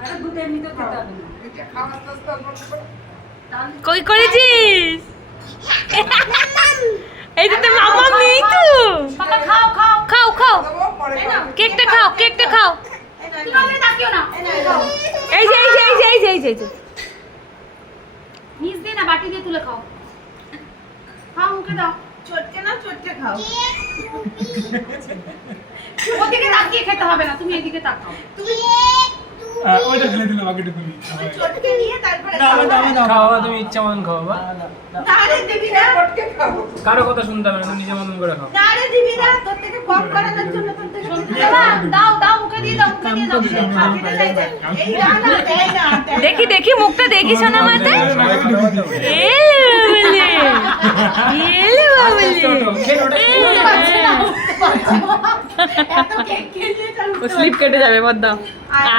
আরে দুটো এমনিতেও খেতে হবে না খাও আস্তে আস্তে অল্প অল্প কই করেছিস? এই তো মামা নেই তো। খাও খাও। খাও খাও। কেকটা খাও কেকটা খাও। এই যে এই যে এই যে এই যে এই যে, নিচ দিয়ে না বাটি দিয়ে তুলে খাও। খাও মুখে দাও। চটকে না চটকে খাও। ওদিকে তাকিয়ে খেতে হবে না তুমি এদিকে তাকাও। তুমি ওইটা ফেলে দিলাম বাকিটুকুনি তুমি চটকে নিয়ে তারপরে দাও, খাও। দাও, দাও। খাওয়া তুমি ইচ্ছা মতন খাও বা? না রে দিবি না। পটকে খাও। কারও কথা শুনতে হবে না নিজের মতন করে খাও। না রে দিবি না তোর থেকে কম করানোর জন্য তোর থেকে দিতে বাবা, হবে। দাও দাও মুখে দিয়ে দাও মুখে দিয়ে দাও। সে খাবিতে চাইছে। এই না না দেয় না দেখি দেখি মুখটা দেখি শোনা মাতে এলে বাবলে এলে বাবলে এত কেক ও স্লিপ কেটে যাবে বদ্দা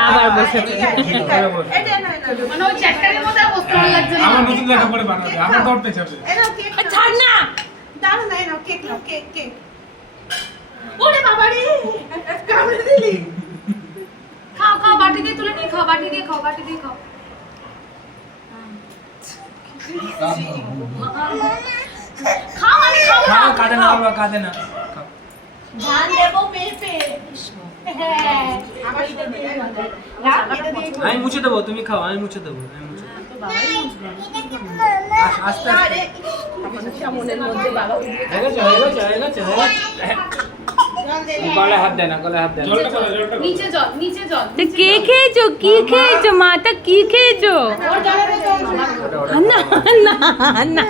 আবার বসে এটা এটা না না। মানে আমার নতুন লেখা পরে বানাবে আমার দৌড়তে যাবে। ছাড় না! দাঁড়া না কেক নাও কেক কেক। ওরে বাবা রে কামড়ে দিলি? খাও খাও বাটি দিয়ে তুলে নিয়ে খাও বাটি দিয়ে খাও বাটি দিয়ে খাও। খাও মানে খাও না খাও কাঁদে না বাবা কাঁদে না। খাও। ধান দেবো পেঁপে হ্যাঁ আমার এটা দিয়ে রাখ এটা দিয়ে আমি মুছে দেবো তুমি খাও আমি মুছে দেবো আমি মুছে আস্তে আস্তে। হয়ে গেছে হয়ে গেছে হয়ে গেছে হয়ে গেছে। কে খেয়েছো? কি খেয়েছো? মাতা কি খেয়েছো? না না না।